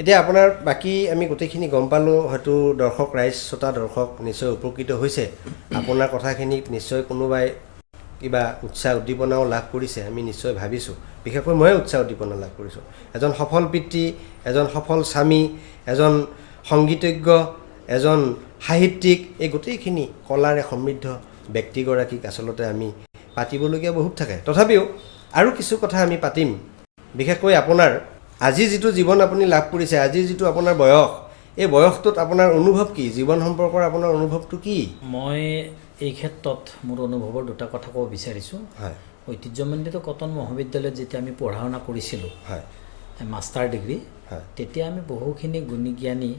এতিয়া আপোনাৰ বাকী আমি গোটেইখিনি গম পালোঁ, হয়তো দৰ্শক ৰাইজ শ্ৰোতা দৰ্শক নিশ্চয় উপকৃত হৈছে। আপোনাৰ কথাখিনিত নিশ্চয় কোনোবাই কিবা উৎসাহ উদ্দীপনাও লাভ কৰিছে, আমি নিশ্চয় ভাবিছোঁ। বিশেষকৈ ময়ে উৎসাহ উদ্দীপনা লাভ কৰিছোঁ। এজন সফল পিতৃ, এজন সফল স্বামী, এজন সংগীতজ্ঞ, এজন সাহিত্যিক, এই গোটেইখিনি কলাৰে সমৃদ্ধ ব্যক্তিগৰাকীক আচলতে আমি পাতিবলগীয়া বহুত থাকে। তথাপিও আৰু কিছু কথা আমি পাতিম। বিশেষকৈ আপোনাৰ আজি যিটো জীৱন আপুনি লাভ কৰিছে, আজি যিটো আপোনাৰ বয়স, এই বয়সটোত আপোনাৰ অনুভৱ কি? জীৱন সম্পৰ্কৰ আপোনাৰ অনুভৱটো কি? মই এই ক্ষেত্ৰত মোৰ অনুভৱৰ দুটা কথা ক'ব বিচাৰিছোঁ। হয়। ঐতিহ্যমণ্ডিত কটন মহাবিদ্যালয়ত যেতিয়া আমি পঢ়া শুনা কৰিছিলোঁ, হয়। মাষ্টাৰ ডিগ্ৰী, হয়। তেতিয়া আমি বহুখিনি গুণী জ্ঞানী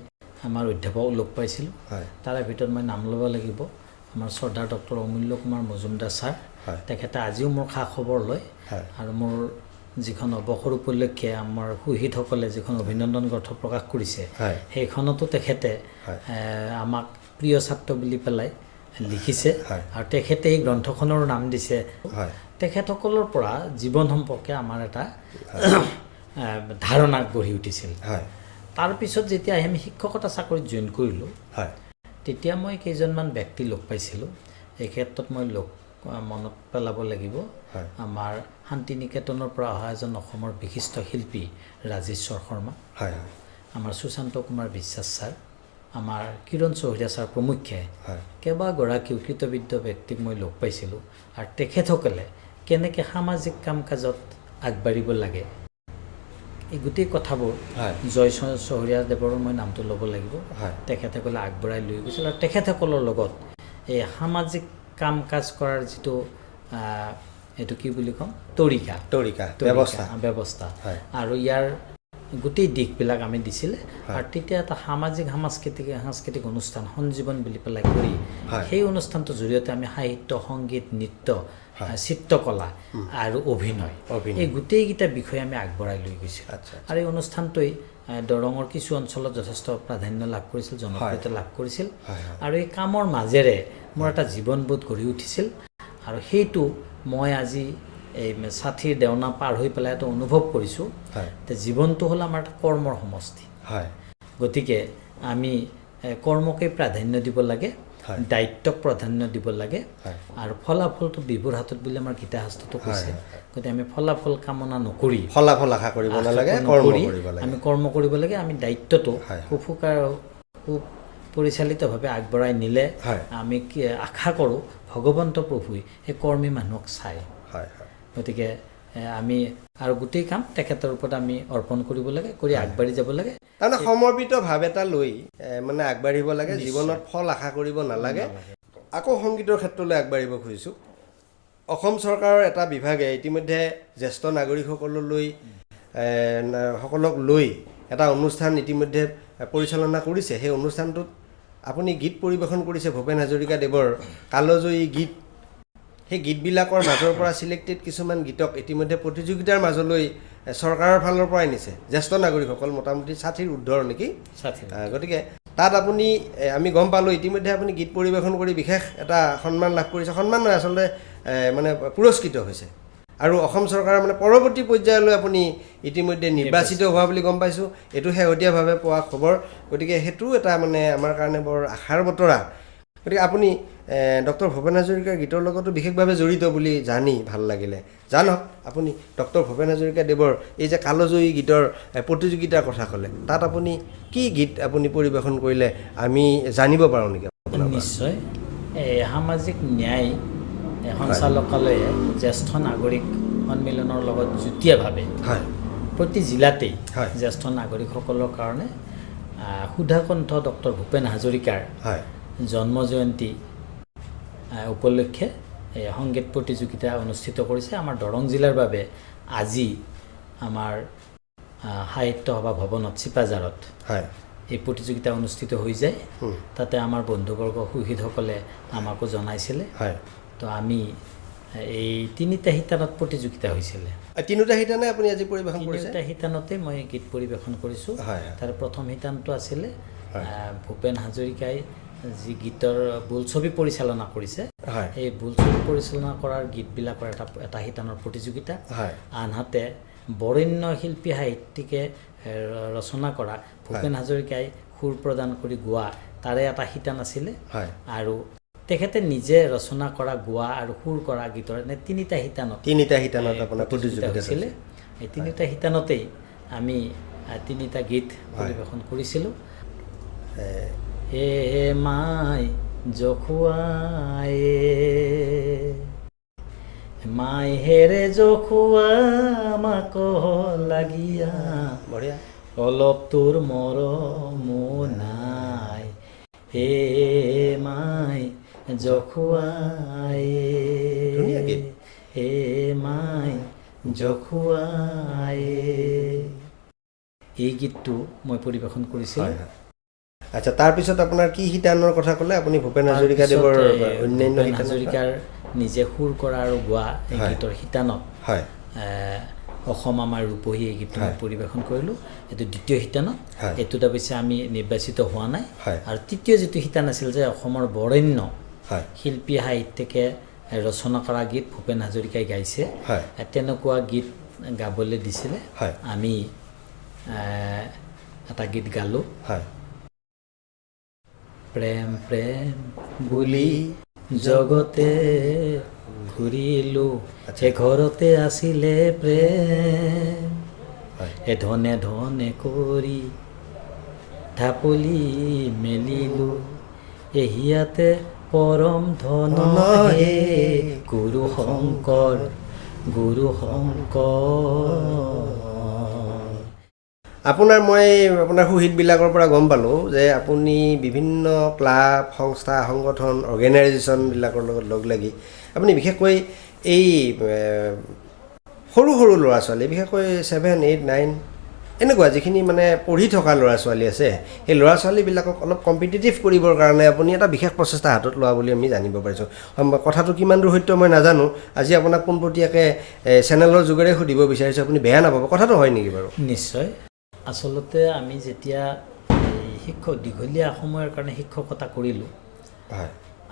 আমাৰ অধ্যাপক লগ পাইছিলোঁ। হয়। তাৰে ভিতৰত মই নাম ল'ব লাগিব আমাৰ শ্ৰদ্ধা ডক্টৰ অমূল্য কুমাৰ মজুমদাৰ ছাৰ। হয়। তেখেতে আজিও মোৰ খা খবৰ লয়। হয়। আৰু মোৰ যিখন অৱসৰ উপলক্ষে আমাৰ শহীদসকলে যিখন অভিনন্দন গ্ৰন্থ প্ৰকাশ কৰিছে, হয়। সেইখনতো তেখেতে হয়। আমাক প্ৰিয় ছাত্ৰ বুলি পেলাই লিখিছে। হয়। আৰু তেখেতে এই গ্ৰন্থখনৰ নাম দিছে। হয়। তেখেতসকলৰ পৰা জীৱন সম্পৰ্কে আমাৰ এটা ধাৰণা গঢ়ি উঠিছিল। হয়। তাৰপিছত যেতিয়া আমি শিক্ষকতা চাকৰিত জইন কৰিলোঁ, হয়। তেতিয়া মই কেইজনমান ব্যক্তি লগ পাইছিলোঁ। এই ক্ষেত্ৰত মই মনত পেলাব লাগিব হয়। আমাৰ শান্তি নিকেতনৰ পৰা অহা এজন অসমৰ বিশিষ্ট শিল্পী ৰাজেশ্বৰ শৰ্মা, হয়। আমাৰ সুশান্ত কুমাৰ বিশ্বাস ছাৰ, আমাৰ কিৰণ চৌধুৰী ছাৰ প্ৰমুখ্যে হয়। কেইবাগৰাকীও কৃতবিদ্য ব্যক্তিক মই লগ পাইছিলোঁ। আৰু তেখেতসকলে কেনেকৈ সামাজিক কাম কাজত আগবাঢ়িব লাগে, এই গোটেই কথাবোৰ জয় চহৰীয়াদেৱৰ মই নামটো ল'ব লাগিব। তেখেতসকলে আগবঢ়াই লৈ গৈছিল। আৰু তেখেতসকলৰ লগত এই সামাজিক কাম কাজ কৰাৰ যিটো এইটো কি বুলি ক'ম, তৰিকা ব্যৱস্থা আৰু ইয়াৰ গোটেই দিশবিলাক আমি দিছিলে। আৰু তেতিয়া এটা সাংস্কৃতিক অনুষ্ঠান সঞ্জীৱন বুলি পেলাই কৰি সেই অনুষ্ঠানটোৰ জৰিয়তে আমি সাহিত্য, সংগীত, নৃত্য, চিত্ৰকলা আৰু অভিনয়, এই গোটেইকেইটা বিষয়ে আমি আগবঢ়াই লৈ গৈছিলোঁ। আৰু এই অনুষ্ঠানটোৱে দৰঙৰ কিছু অঞ্চলত যথেষ্ট প্ৰাধান্য লাভ কৰিছিল, জনপ্ৰিয়তা লাভ কৰিছিল। আৰু এই কামৰ মাজেৰে মোৰ এটা জীৱনবোধ গঢ়ি উঠিছিল। আৰু সেইটো মই আজি এই ৬০ৰ দেওনা পাৰ হৈ পেলাই এটা অনুভৱ কৰিছোঁ যে জীৱনটো হ'ল আমাৰ এটা কৰ্মৰ সমষ্টি। গতিকে আমি কৰ্মকে প্ৰাধান্য দিব লাগে, দায়িত্বক প্ৰাধান্য দিব লাগে। আৰু ফলাফলটো বিভুৰ হাতত বুলি আমাৰ গীতা শাস্ত্ৰটো কৈছে। গতিকে আমি ফলাফল কামনা নকৰি, ফলাফল আশা কৰিব নালাগে, আমি কৰ্ম কৰিব লাগে। আমি দায়িত্বটো সুপৰিচালিতভাৱে আগবঢ়াই নিলে আমি আশা কৰোঁ ভগৱন্ত প্ৰভুই সেই কৰ্মী মানুহক চায়। গতিকে আমি আৰু গোটেই কাম তেখেতৰ ওপৰত আমি অৰ্পণ কৰিব লাগে, কৰি আগবাঢ়ি যাব লাগে। তাৰমানে সমৰ্পিত ভাৱ এটা লৈ মানে আগবাঢ়িব লাগে, জীৱনত ফল আশা কৰিব নালাগে। আকৌ সংগীতৰ ক্ষেত্ৰলৈ আগবাঢ়িব খুজিছোঁ। অসম চৰকাৰৰ এটা বিভাগে ইতিমধ্যে জ্যেষ্ঠ নাগৰিকসকলক লৈ এটা অনুষ্ঠান ইতিমধ্যে পৰিচালনা কৰিছে। সেই অনুষ্ঠানটোত আপুনি গীত পৰিৱেশন কৰিছে ভূপেন হাজৰিকাদেৱৰ কালজয়ী গীত। সেই গীতবিলাকৰ মাজৰ পৰা চিলেক্টেড কিছুমান গীতক ইতিমধ্যে প্ৰতিযোগিতাৰ মাজলৈ চৰকাৰৰ ফালৰ পৰাই নিছে। জ্যেষ্ঠ নাগৰিকসকল মোটামুটি ৬০ৰ ঊৰ্ধৰ নেকি? গতিকে তাত আপুনি আমি গম পালোঁ ইতিমধ্যে আপুনি গীত পৰিৱেশন কৰি বিশেষ এটা সন্মান লাভ কৰিছে। সন্মান নহয়, আচলতে মানে পুৰস্কৃত হৈছে। আৰু অসম চৰকাৰৰ মানে পৰৱৰ্তী পৰ্যায়লৈ আপুনি ইতিমধ্যে নিৰ্বাচিত হোৱা বুলি গম পাইছোঁ। এইটো শেহতীয়াভাৱে পোৱা খবৰ। গতিকে সেইটো এটা মানে আমাৰ কাৰণে বৰ আশাৰ বতৰা। গতিকে আপুনি ডক্টৰ ভূপেন হাজৰিকাৰ গীতৰ লগতো বিশেষভাৱে জড়িত বুলি জানি ভাল লাগিলে। জানক আপুনি ডক্টৰ ভূপেন হাজৰিকাদেৱৰ এই যে কালজয়ী গীতৰ প্ৰতিযোগিতাৰ কথা ক'লে, তাত আপুনি কি গীত আপুনি পৰিৱেশন কৰিলে আমি জানিব পাৰোঁ নেকি? নিশ্চয়। সামাজিক ন্যায় সঞ্চালকালয়ে জ্যেষ্ঠ নাগৰিক সন্মিলনৰ লগত যুটীয়াভাৱে প্ৰতি জিলাতেই জ্যেষ্ঠ নাগৰিকসকলৰ কাৰণে সুধাকণ্ঠ ডক্টৰ ভূপেন হাজৰিকাৰ জন্ম জয়ন্তী উপলক্ষে সংগীত প্ৰতিযোগিতা অনুষ্ঠিত কৰিছে। আমাৰ দৰং জিলাৰ বাবে আজি আমাৰ সাহিত্য সভা ভৱনত চিপাঝাৰত এই প্ৰতিযোগিতা অনুষ্ঠিত হৈ যায়। তাতে আমাৰ বন্ধুবৰ্গ শহীদসকলে আমাকো জনাইছিলে। তো আমি এই ৩টা শিতানত প্ৰতিযোগিতা হৈছিলে। ৩টা শিতানে আপুনি আজি পৰিৱেশন কৰিছে? ৩টা শিতানতে মই গীত পৰিৱেশন কৰিছোঁ। তাৰ প্ৰথম শিতানটো আছিলে ভূপেন হাজৰিকাই যি গীতৰ বোলছবি পৰিচালনা কৰিছে, সেই বোলছবি পৰিচালনা কৰাৰ গীতবিলাকৰ এটা শিতানৰ প্ৰতিযোগিতা। আনহাতে বৰেণ্য শিল্পী সাহিত্যিকে ৰচনা কৰা, ভূপেন হাজৰিকাই সুৰ প্ৰদান কৰি গোৱা, তাৰে এটা শিতান আছিলে। হয় আৰু তেখেতে নিজে ৰচনা কৰা, গোৱা আৰু সুৰ কৰা গীতৰ এনে তিনিটা শিতানত আপোনাৰ প্ৰতিযোগিতা হৈছিলে। এই তিনিটা শিতানতেই আমি তিনিটা গীত পৰিৱেশন কৰিছিলোঁ। হে মাই জখুৱায়ে, মাই হেৰে জখুৱা মাক লাগিয়া, বঢ়িয়া। অলপ তোৰ মৰমো নাই, হে মাই ধুনীয়া জখুৱায়ে, গীত। হে মাই জখুৱায়ে, এই গীতটো মই পৰিৱেশন কৰিছিলোঁ। হয় হয়। আচ্ছা, তাৰপিছত আপোনাৰ কি শিতানৰ কথা ক'লে আপুনি? ভূপেন হাজৰিকাদেৱৰ অন্যান্য ভূপেন হাজৰিকাৰ নিজে সুৰ কৰা আৰু গোৱা এই গীতৰ শিতানত হয় অসম আমাৰ ৰূপহী এই গীতটো মই পৰিৱেশন কৰিলোঁ। এইটো দ্বিতীয় শিতানত। হয়। এইটোত অৱশ্যে আমি নিৰ্বাচিত হোৱা নাই। হয়। আৰু তৃতীয় যিটো শিতান আছিল যে অসমৰ বৰেণ্য হয় শিল্পী সাহিত্যিকে ৰচনা কৰা গীত ভূপেন হাজৰিকাই গাইছে, হয় তেনেকুৱা গীত গাবলৈ দিছিলে। হয় আমি এটা গীত গালোঁ। হয়। প্ৰেম প্ৰেম বুলি জগতে ঘূৰিলোঁ, ঘৰতে আছিলে প্ৰেম, এ ধনে ধনে কৰি ঢাপলি মেলিলোঁ, এহিয়াতে পৰম ধন হে গুৰু শংকৰ, গুৰু শংকৰ। মই আপোনাৰ সুহিতবিলাকৰ পৰা গম পালোঁ যে আপুনি বিভিন্ন ক্লাব, সংস্থা, সংগঠন, অৰ্গেনাইজেশ্যনবিলাকৰ লগত লগ লাগি আপুনি বিশেষকৈ এই সৰু সৰু ল'ৰা ছোৱালী, বিশেষকৈ 7, 8, 9 এনেকুৱা যিখিনি মানে পঢ়ি থকা ল'ৰা ছোৱালী আছে, সেই ল'ৰা ছোৱালীবিলাকক অলপ কম্পিটিটিভ কৰিবৰ কাৰণে আপুনি এটা বিশেষ প্ৰচেষ্টা হাতত লোৱা বুলি আমি জানিব পাৰিছোঁ। কথাটো কিমান দূৰ সত্য মই নাজানো। আজি আপোনাক পোনপটীয়াকৈ চেনেলৰ যোগেৰে সুধিব বিচাৰিছোঁ, আপুনি বেয়া নাপাব। কথাটো হয় নেকি বাৰু? নিশ্চয়। আচলতে আমি যেতিয়া দীঘলীয়া সময়ৰ কাৰণে শিক্ষকতা কৰিলোঁ, হয়,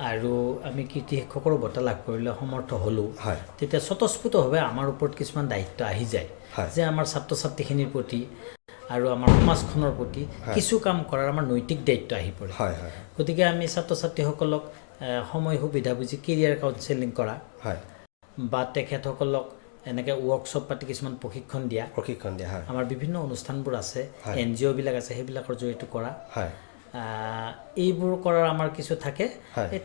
আৰু আমি কৃতি শিক্ষকৰ বঁটা লাভ কৰিবলৈ সমৰ্থ হ'লোঁ, হয়, তেতিয়া স্বতঃস্ফূৰ্তভাৱে আমাৰ ওপৰত কিছুমান দায়িত্ব আহি যায়, যে আমাৰ ছাত্ৰ ছাত্ৰীখিনিৰ প্ৰতি আৰু আমাৰ সমাজখনৰ প্ৰতি কিছু কাম কৰাৰ আমাৰ নৈতিক দায়িত্ব আহি পৰে। গতিকে আমি ছাত্ৰ ছাত্ৰীসকলক সময় সুবিধা বুজি কেৰিয়াৰ কাউন্সেলিং কৰা, বা তেখেতসকলক এনেকৈ ৱৰ্কশ্বপ পাতি কিছুমান প্ৰশিক্ষণ দিয়া, আমাৰ বিভিন্ন অনুষ্ঠানবোৰ আছে, NGO বিলাক আছে, সেইবিলাকৰ জৰিয়তে কৰা, এইবোৰ কৰাৰ আমাৰ কিছু থাকে।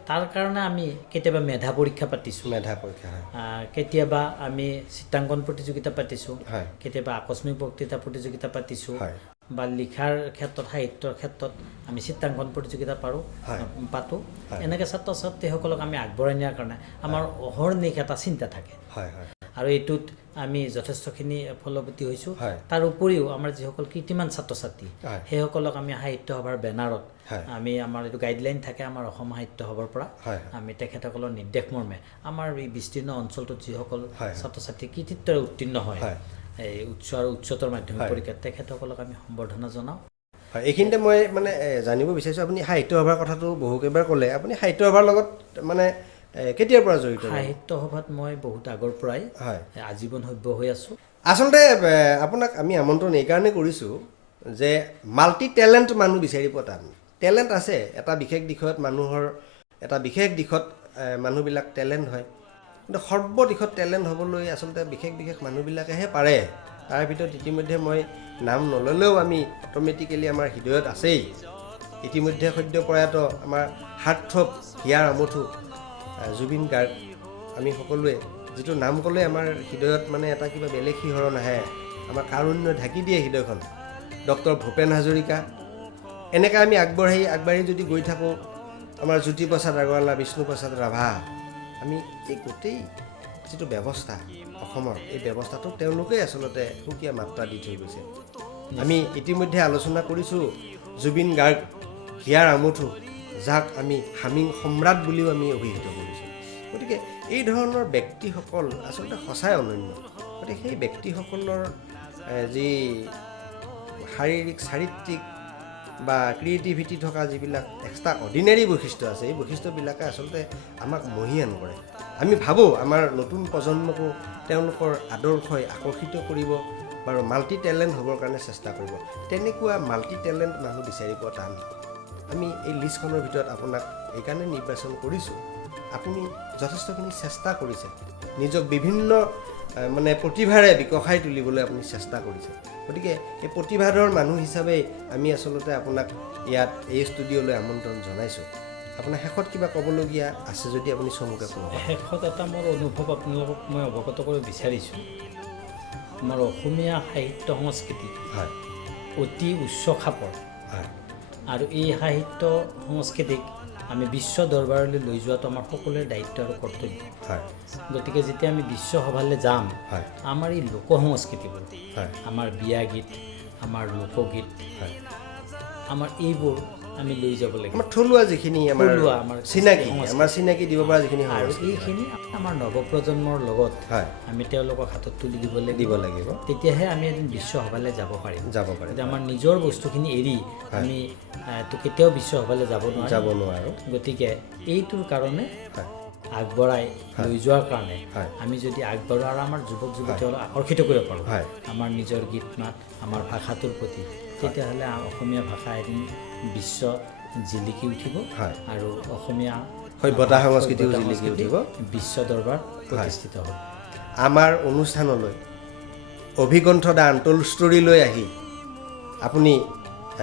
তাৰ কাৰণে আমি কেতিয়াবা মেধা পৰীক্ষা পাতিছোঁ, কেতিয়াবা আমি চিত্ৰাংকন প্ৰতিযোগিতা পাতিছোঁ, কেতিয়াবা আকস্মিক বক্তৃতা প্ৰতিযোগিতা পাতিছোঁ, বা লিখাৰ ক্ষেত্ৰত, সাহিত্যৰ ক্ষেত্ৰত আমি চিত্ৰাংকন প্ৰতিযোগিতা পাতোঁ। এনেকৈ ছাত্ৰ ছাত্ৰীসকলক আমি আগবঢ়াই নিয়াৰ কাৰণে আমাৰ অহৰ্নিশ এটা চিন্তা থাকে, আৰু এইটোত আমি যথেষ্টখিনি ফলৱতী হৈছোঁ। তাৰ উপৰিও আমাৰ যিসকল কীৰ্তিমান ছাত্ৰ ছাত্ৰী, সেইসকলক আমি সাহিত্য সভাৰ বেনাৰত আমি, আমাৰ এইটো গাইডলাইন থাকে আমাৰ অসম সাহিত্য সভাৰ পৰা, আমি তেখেতসকলৰ নিৰ্দেশ মৰ্মে আমাৰ এই বিস্তীৰ্ণ অঞ্চলটোত যিসকল ছাত্ৰ ছাত্ৰী কৃতিত্বৰে উত্তীৰ্ণ হয় এই উচ্চ আৰু উচ্চতৰ মাধ্যমিক পৰীক্ষাত, তেখেতসকলক আমি সম্বৰ্ধনা জনাওঁ। এইখিনিতে মই মানে জানিব বিচাৰিছোঁ, আপুনি সাহিত্য সভাৰ কথাটো বহুকেইবাৰ ক'লে, আপুনি সাহিত্য সভাৰ লগত মানে কেতিয়াৰ পৰা জড়িত? সাহিত্য সভাত মই বহুত আগৰ পৰাই আজীৱন সভ্য হৈ আছোঁ। আচলতে আপোনাক আমি আমন্ত্ৰণ এইকাৰণে কৰিছোঁ যে মাল্টি টেলেণ্ট মানুহ বিচাৰি পোৱা টান। টেলেণ্ট আছে, এটা বিশেষ দিশত মানুহৰ, এটা বিশেষ দিশত মানুহবিলাক টেলেণ্ট হয়, কিন্তু সৰ্ব দিশত টেলেণ্ট হ'বলৈ আচলতে বিশেষ বিশেষ মানুহবিলাকেহে পাৰে। তাৰ ভিতৰত ইতিমধ্যে মই নাম নল'লেও আমি অট'মেটিকেলি আমাৰ হৃদয়ত আছেই। ইতিমধ্যে সদ্য প্ৰয়াত আমাৰ হাৰ্থথ্ৰব, হিয়াৰ আমঠু জুবিন গাৰ্গ, আমি সকলোৱে যিটো নাম ক'লে আমাৰ হৃদয়ত মানে এটা কিবা বেলেগ শিহৰণ আহে, আমাৰ কাৰুণ্য ঢাকি দিয়ে হৃদয়খন। ডক্টৰ ভূপেন হাজৰিকা, এনেকৈ আমি আগবাঢ়ি যদি গৈ থাকোঁ, আমাৰ জ্যোতিপ্ৰসাদ আগৰৱালা, বিষ্ণুপ্ৰসাদ ৰাভা, আমি এই গোটেই যিটো ব্যৱস্থা অসমৰ, এই ব্যৱস্থাটো তেওঁলোকেই আচলতে সুকীয়া মাত্ৰা দি থৈ গৈছে। আমি ইতিমধ্যে আলোচনা কৰিছোঁ জুবিন গাৰ্গ, হিয়াৰ আমঠু, যাক আমি হামিং সম্ৰাট বুলিও আমি অভিহিত কৰিছোঁ। গতিকে এই ধৰণৰ ব্যক্তিসকল আচলতে সঁচাই অনন্য। গতিকে সেই ব্যক্তিসকলৰ যি শাৰীৰিক, চাৰিত্ৰিক বা ক্ৰিয়েটিভিটি থকা যিবিলাক এক্সট্ৰা অৰ্ডিনেৰী বৈশিষ্ট্য আছে, এই বৈশিষ্ট্যবিলাকে আচলতে আমাক মহীয়ান কৰে। আমি ভাবোঁ আমাৰ নতুন প্ৰজন্মকো তেওঁলোকৰ আদৰ্শই আকৰ্ষিত কৰিব, বাৰু মাল্টি টেলেণ্ট হ'বৰ কাৰণে চেষ্টা কৰিব তেনেকুৱা মাল্টি টেলেণ্ট মানুহ বিচাৰি পোৱা টান আমি এই লিষ্টখনৰ ভিতৰত আপোনাক এইকাৰণে নিৰ্বাচন কৰিছোঁ আপুনি যথেষ্টখিনি চেষ্টা কৰিছে নিজক বিভিন্ন মানে প্ৰতিভাৰে বিকশাই তুলিবলৈ আপুনি চেষ্টা কৰিছে গতিকে এই প্ৰতিভাধৰ মানুহ হিচাপে আমি আচলতে আপোনাক ইয়াত এই ষ্টুডিঅ'লৈ আমন্ত্ৰণ জনাইছোঁ আপোনাৰ শেষত কিবা ক'বলগীয়া আছে যদি আপুনি চমুকৈ ক'ব শেষত এটা মোৰ অনুভৱ আপোনালোকক মই অৱগত কৰিব বিচাৰিছোঁ আমাৰ অসমীয়া সাহিত্য সংস্কৃতি হয় অতি উচ্চ খাপৰ হয় আৰু এই সাহিত্য সংস্কৃতিক আমি বিশ্ব দৰবাৰলৈ লৈ যোৱাটো আমাৰ সকলোৰে দায়িত্ব আৰু কৰ্তব্য হয় গতিকে যেতিয়া আমি বিশ্ব সভালৈ যাম হয় আমাৰ এই লোক সংস্কৃতিবোৰ হয় আমাৰ বিয়া গীত আমাৰ লোকগীত হয় আমাৰ এইবোৰ আমি লৈ যাব লাগিব আমাৰ থলুৱা যিখিনি আমাৰ থলুৱা আমাৰ চিনাকি দিব পৰা যিখিনি আৰু এইখিনি আমাৰ নৱপ্ৰজন্মৰ লগত হয় আমি তেওঁলোকক হাতত তুলি দিব লাগিব তেতিয়াহে আমি এদিন বিশ্ব সভালৈ যাব পাৰিম আমাৰ নিজৰ বস্তুখিনি এৰি আমি তো কেতিয়াও বিশ্ব সভালৈ যাব নোৱাৰোঁ গতিকে এইটোৰ কাৰণে আগবঢ়াই লৈ যোৱাৰ কাৰণে আমি যদি আগবঢ়োৱা আৰু আমাৰ যুৱক যুৱতীসকলক আকৰ্ষিত কৰিব পাৰোঁ আমাৰ নিজৰ গীত মাত আমাৰ ভাষাটোৰ প্ৰতি তেতিয়াহ'লে অসমীয়া ভাষা এদিন বিশ্ব জিলিকি উঠিব আৰু অসমীয়া সভ্যতা সংস্কৃতিও জিলিকি উঠিব বিশ্ব দৰবাৰ প্ৰতিষ্ঠিত হ'ব আমাৰ অনুষ্ঠানলৈ অভিকণ্ঠ দা আনটল্ড ষ্টৰীলৈ আহি আপুনি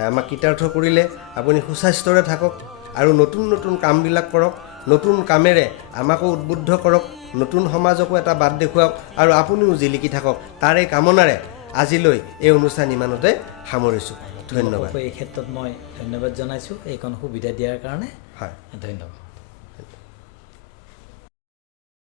আমাক কৃতাৰ্থ কৰিলে আপুনি সুস্বাস্থ্যৰে থাকক আৰু নতুন নতুন কামবিলাক কৰক নতুন কামেৰে আমাকো উদ্বুদ্ধ কৰক নতুন সমাজকো এটা বাট দেখুৱাওক আৰু আপুনিও জিলিকি থাকক তাৰে কামনাৰে আজিলৈ এই অনুষ্ঠান ইমানতে সামৰিছোঁ ধন্যবাদ এই ক্ষেত্ৰত মই ধন্যবাদ জনাইছোঁ এইখন সুবিধা দিয়াৰ কাৰণে হয় ধন্যবাদ